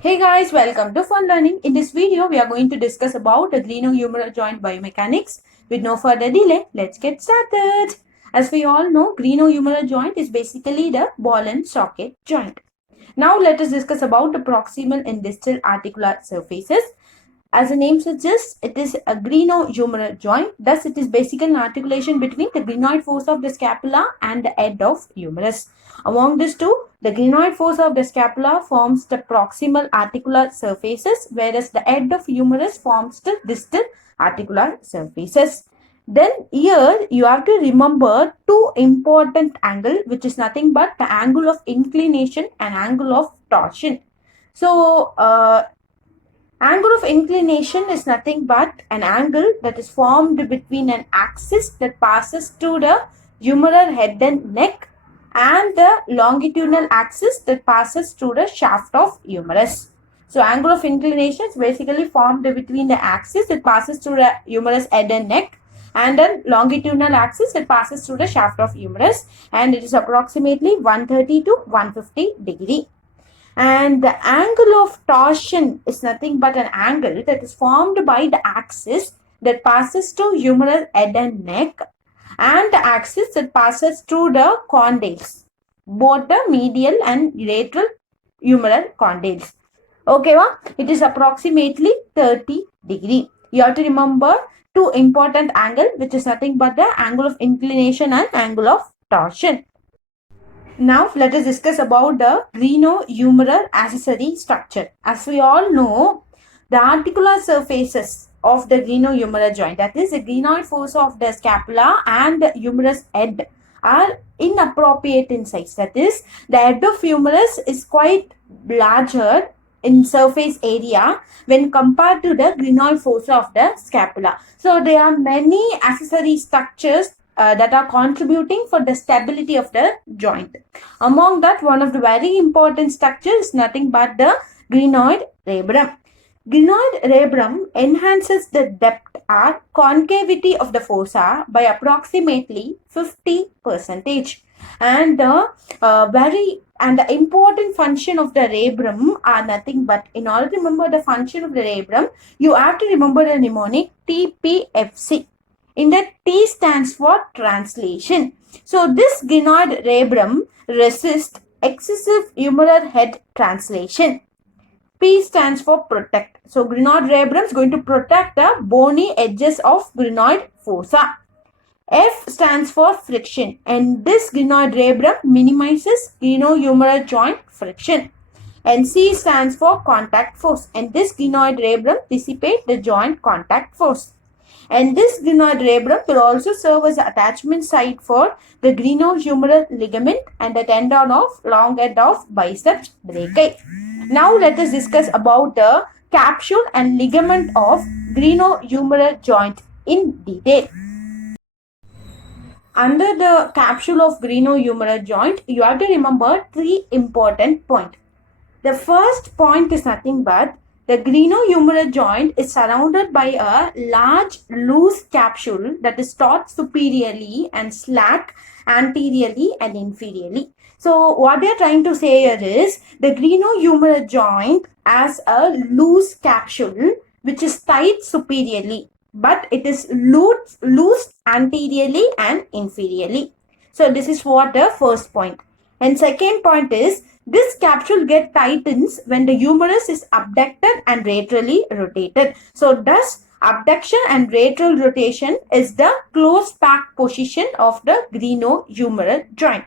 Hey guys, welcome to Fun Learning. In this video, we are going to discuss about the glenohumeral joint biomechanics. With no further delay, let's get started. As we all know, glenohumeral joint is basically the ball and socket joint. Now let us discuss about the proximal and distal articular surfaces. As the name suggests, it is a glenohumeral joint. Thus, it is basically an articulation between the glenoid fossa of the scapula and the head of humerus. Among these two, the glenoid fossa of the scapula forms the proximal articular surfaces, whereas the head of humerus forms the distal articular surfaces. Then here you have to remember two important angles, which is nothing but the angle of inclination and angle of torsion. So, angle of inclination is nothing but an angle that is formed between an axis that passes through the humeral head and neck and the longitudinal axis that passes through the shaft of humerus. So, angle of inclination is basically formed between the axis that passes through the humerus head and neck and then longitudinal axis that passes through the shaft of humerus, and it is approximately 130 to 150 degree. And the angle of torsion is nothing but an angle that is formed by the axis that passes through humeral head and neck and the axis that passes through the condyles, both the medial and lateral humeral condyles. Okay, it is approximately 30 degree. You have to remember two important angles, which is nothing but the angle of inclination and angle of torsion. Now let us discuss about the glenohumeral accessory structure. As we all know, the articular surfaces of the glenohumeral joint, that is the glenoid fossa of the scapula and the humerus head, are inappropriate in size. That is, the head of humerus is quite larger in surface area when compared to the glenoid fossa of the scapula. So there are many accessory structures that are contributing for the stability of the joint. Among that, one of the very important structures is nothing but the glenoid rhabrum. Glenoid rhabrum enhances the depth or concavity of the fossa by approximately 50%. And the important function of the rhabrum are nothing but, in order to remember the function of the rhabrum, you have to remember the mnemonic TPFC. In that, T stands for translation. So this glenoid rhabrum resists excessive humeral head translation. P stands for protect. So glenoid rhabrum is going to protect the bony edges of glenoid fossa. F stands for friction, and this glenoid rhabrum minimizes glenohumeral joint friction. And C stands for contact force, and this glenoid rhabrum dissipates the joint contact force. And this glenoid rhabrum will also serve as an attachment site for the glenohumeral ligament and the tendon of long head of biceps brachii. Now let us discuss about the capsule and ligament of glenohumeral joint in detail. Under the capsule of glenohumeral joint, you have to remember three important points. The first point is nothing but the glenohumeral joint is surrounded by a large loose capsule that is taut superiorly and slack anteriorly and inferiorly. So what they are trying to say here is the glenohumeral joint has a loose capsule which is tight superiorly, but it is loose anteriorly and inferiorly. So this is what the first point. And second point is, this capsule get tightens when the humerus is abducted and laterally rotated. So thus, abduction and lateral rotation is the close packed position of the glenohumeral joint.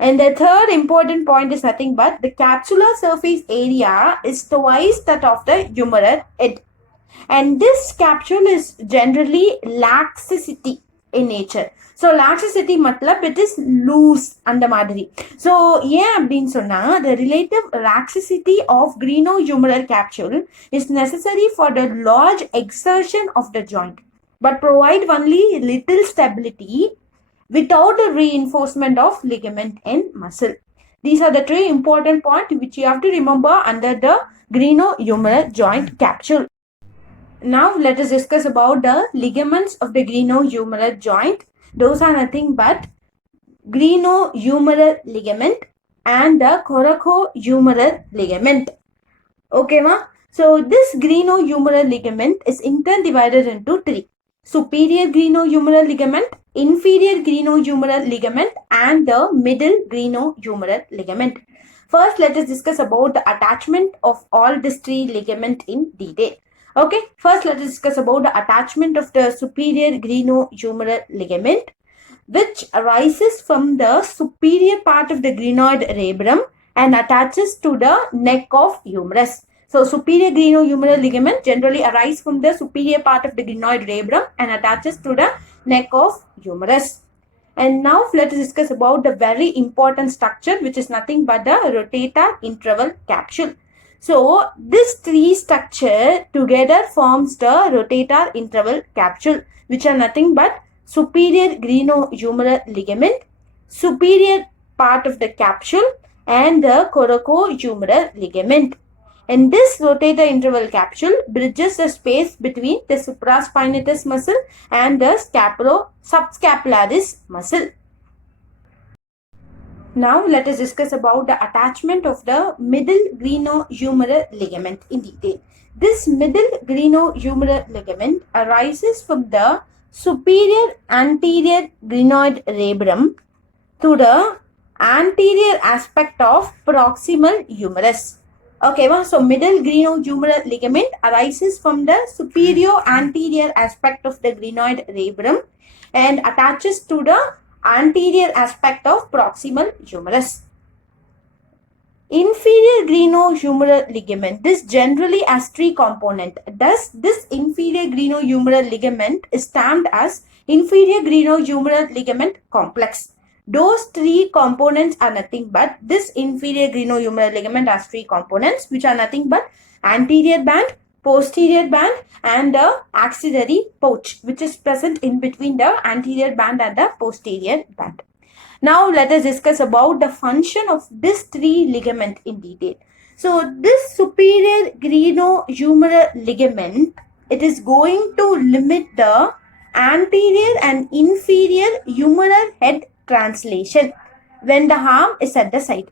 And the third important point is nothing but the capsular surface area is twice that of the humeral head. And this capsule is generally laxicity in nature. So laxicity matlab it is loose அந்த மாதிரி. So ஏன் அப்படின்னு சொன்னா, the relative laxicity of glenohumeral capsule is necessary for the large exertion of the joint, but provide only little stability without the reinforcement of ligament and muscle. These are the three important points which you have to remember under the glenohumeral joint capsule. Now let us discuss about the ligaments of the glenohumeral joint. Those are nothing but glenohumeral ligament and the coracohumeral ligament. Okay, ma? So this glenohumeral ligament is interdivided into three: superior glenohumeral ligament, inferior glenohumeral ligament, and the middle glenohumeral ligament. First, let us discuss about the attachment of all these three ligaments in detail. Okay, first let us discuss about the attachment of the superior glenohumeral ligament, which arises from the superior part of the glenoid radium and attaches to the neck of humerus. So, superior glenohumeral ligament generally arises from the superior part of the glenoid radium and attaches to the neck of humerus. And now let us discuss about the very important structure, which is nothing but the rotator interval capsule. So, this three structure together forms the rotator interval capsule, which are nothing but superior glenohumeral ligament, superior part of the capsule, and the coracohumeral ligament. And this rotator interval capsule bridges the space between the supraspinatus muscle and the subscapularis muscle. Now let us discuss about the attachment of the middle glenohumeral ligament in detail. This middle glenohumeral ligament arises from the superior anterior glenoid radium to the anterior aspect of proximal humerus. Okay, so middle glenohumeral ligament arises from the superior anterior aspect of the glenoid radium and attaches to the anterior aspect of proximal humerus. Inferior glenohumeral ligament. This generally has three components. Thus, this inferior glenohumeral ligament is termed as inferior glenohumeral ligament complex. Those three components are nothing but this inferior glenohumeral ligament has three components, which are nothing but anterior band, posterior band, and the axillary pouch, which is present in between the anterior band and the posterior band. Now let us discuss about the function of this three ligament in detail. So this superior glenohumeral ligament, it is going to limit the anterior and inferior humeral head translation when the arm is at the side.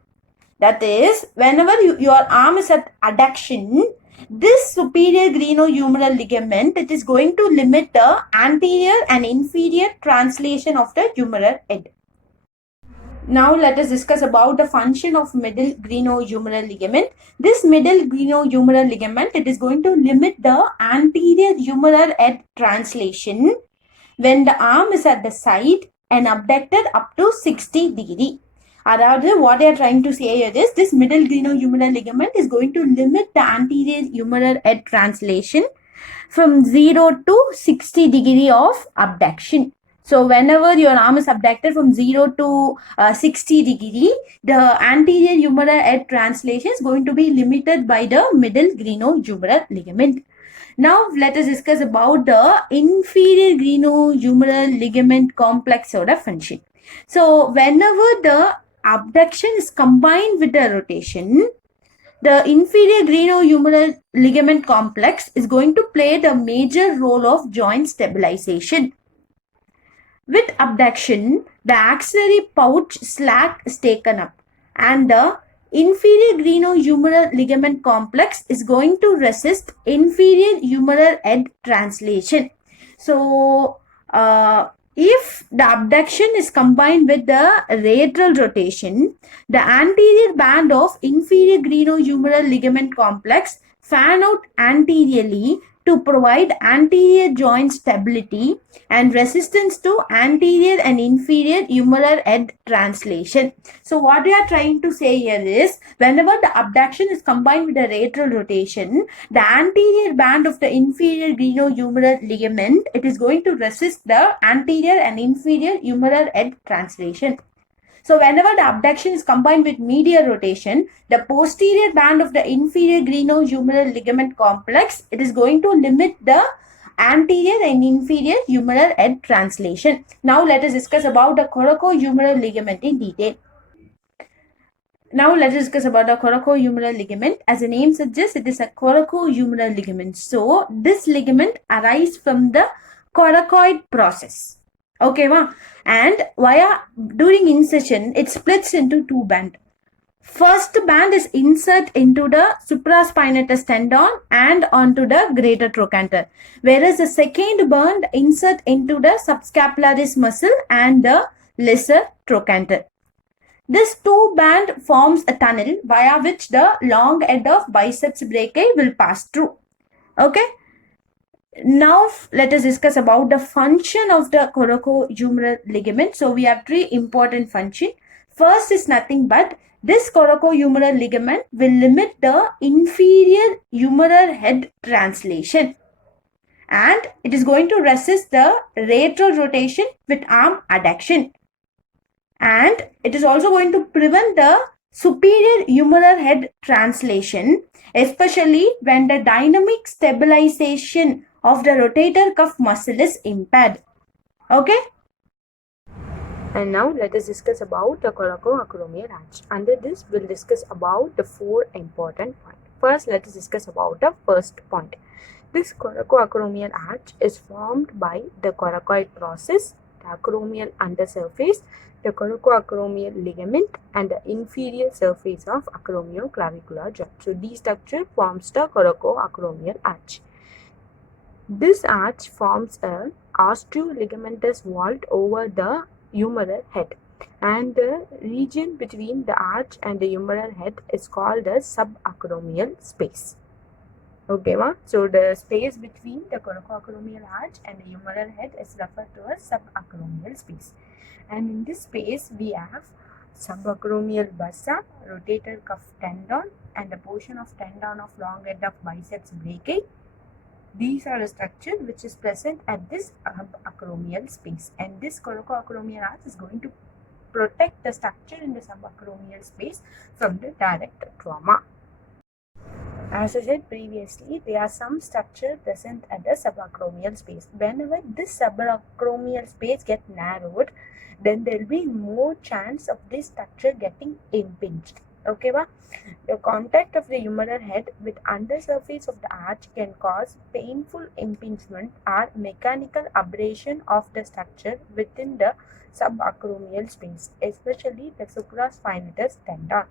That is, whenever your arm is at adduction, this superior glenohumeral ligament, it is going to limit the anterior and inferior translation of the humeral head. Now let us discuss about the function of middle glenohumeral ligament. This middle glenohumeral ligament, it is going to limit the anterior humeral head translation when the arm is at the side and abducted up to 60 degree. அதாவது what they are trying to say here is this middle glenohumeral ligament is going to limit the anterior humeral head translation from 0 to 60 degree of abduction. So whenever your arm is abducted from 0 to 60 degree, the anterior humeral head translation is going to be limited by the middle glenohumeral ligament. Now let us discuss about the inferior glenohumeral ligament complex or the function. So whenever the abduction is combined with the rotation, the inferior glenohumeral ligament complex is going to play the major role of joint stabilization. With abduction, the axillary pouch slack is taken up and the inferior glenohumeral ligament complex is going to resist inferior humeral head translation. So, if the abduction is combined with the lateral rotation, the anterior band of inferior glenohumeral ligament complex fan out anteriorly to provide anterior joint stability and resistance to anterior and inferior humeral head translation. So what we are trying to say here is, whenever the abduction is combined with the lateral rotation, the anterior band of the inferior glenohumeral ligament, it is going to resist the anterior and inferior humeral head translation. So whenever the abduction is combined with medial rotation, the posterior band of the inferior glenohumeral ligament complex, it is going to limit the anterior and inferior humeral head translation. Now let us discuss about the coracohumeral ligament in detail. Now let us discuss about the coracohumeral ligament. As the name suggests, it is a coracohumeral ligament. So this ligament arises from the coracoid process. Okay, ma? And during insertion, it splits into two bands. First band is insert into the supraspinatus tendon and onto the greater trochanter, whereas the second band insert into the subscapularis muscle and the lesser trochanter. This two band forms a tunnel via which the long end of biceps brachii will pass through. Okay. Now let us discuss about the function of the coracohumeral ligament. So we have three important functions. First is nothing but this coracohumeral ligament will limit the inferior humeral head translation, and it is going to resist the retrorotation with arm adduction, and it is also going to prevent the superior humeral head translation, especially when the dynamic stabilization of the rotator cuff muscle is impaired. Okay. And now let us discuss about the coracoacromial arch. Under this, we'll discuss about the four important points. First, let us discuss about the first point. This coracoacromial arch is formed by the coracoid process, the acromial undersurface, the coracoacromial ligament, and the inferior surface of acromioclavicular joint. So, these structure forms the coracoacromial arch. This arch forms a osteoligamentous vault over the humeral head, and the region between the arch and the humeral head is called the subacromial space. Okay, ma? So the space between the coracoacromial arch and the humeral head is referred to as subacromial space. And in this space, we have subacromial bursa, rotator cuff tendon, and a portion of tendon of long end of biceps brachii. These are the structure which is present at this subacromial space, and this coracoacromial arch is going to protect the structure in the subacromial space from the direct trauma. As I said previously, there are some structure present at the subacromial space. Whenever this subacromial space gets narrowed, then there will be more chance of this structure getting impinged. Okay, ba? The contact of the humeral head with undersurface of the arch can cause painful impingement or mechanical abrasion of the structure within the subacromial space, especially the supraspinatus tendon.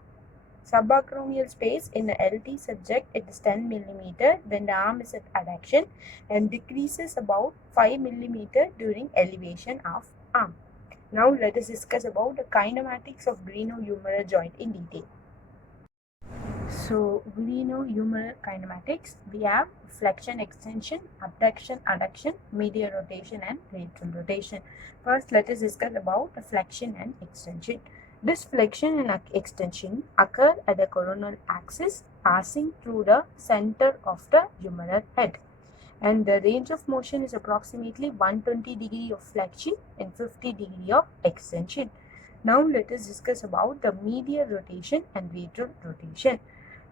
Subacromial space in a LT subject, it is 10 mm when the arm is at adduction and decreases about 5 mm during elevation of arm. Now let us discuss about the kinematics of glenohumeral joint in detail. So glenohumeral kinematics, we have flexion extension, abduction adduction, medial rotation and lateral rotation. First let us discuss about the flexion and extension. This flexion and extension occur at the coronal axis passing through the center of the humeral head, and the range of motion is approximately 120 degree of flexion and 50 degree of extension. Now let us discuss about the medial rotation and lateral rotation.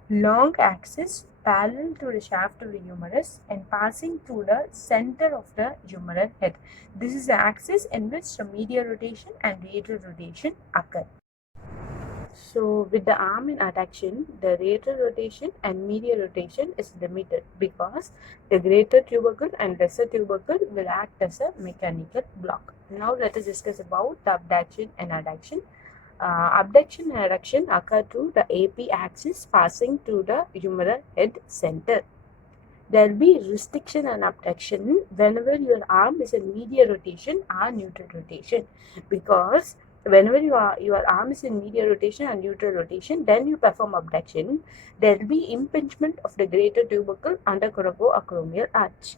Long axis parallel to the shaft of the humerus and passing through the center of the humeral head. This is the axis in which the medial rotation and lateral rotation occur. So with the arm in adduction, the lateral rotation and medial rotation is limited because the greater tubercle and lesser tubercle will act as a mechanical block. Now let us discuss about the abduction and adduction. Abduction and adduction occur through the AP axis passing through the humeral head center. There will be restriction and abduction whenever your arm is in medial rotation or neutral rotation, because whenever your arm is in medial rotation and neutral rotation, then you perform abduction, there will be impingement of the greater tubercle under coracoacromial arch.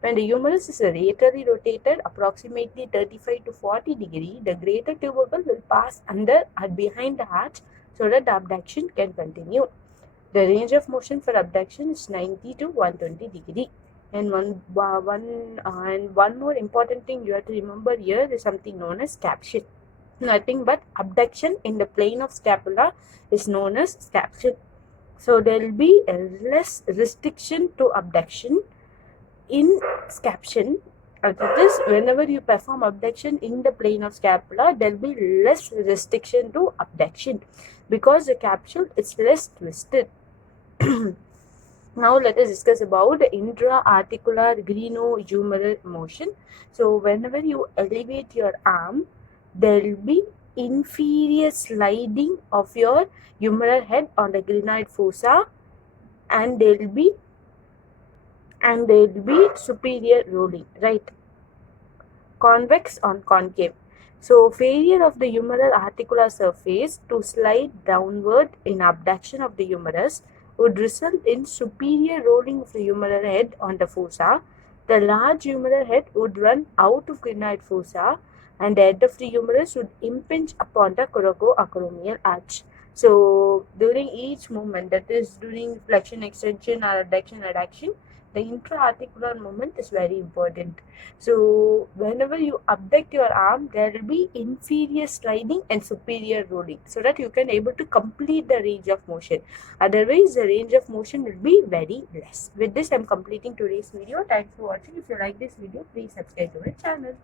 When the humerus is laterally rotated approximately 35 to 40 degree, the greater tubercle will pass under or behind the arch so that the abduction can continue. The range of motion for abduction is 90 to 120 degree. And one more important thing you have to remember here is something known as caption. Nothing but abduction in the plane of scapula is known as caption. So there will be a less restriction to abduction in scaption. That is, whenever you perform abduction in the plane of scapula, there will be less restriction to abduction because the capsule is less twisted. Now let us discuss about the intra-articular glenohumeral motion. So whenever you elevate your arm, there will be inferior sliding of your humeral head on the glenoid fossa, and there will be superior rolling, right? Convex on concave. So failure of the humeral articular surface to slide downward in abduction of the humerus would result in superior rolling of the humeral head on the fossa. The large humeral head would run out of glenoid fossa, and the head of the humerus would impinge upon the coracoacromial arch. So during each movement, that is during flexion, extension, or adduction, the intra-articular movement is very important. So whenever you abduct your arm, there will be inferior sliding and superior rolling, so that you can able to complete the range of motion. Otherwise, the range of motion will be very less. With this, I am completing today's video. Thanks for watching. If you like this video, please subscribe to my channel.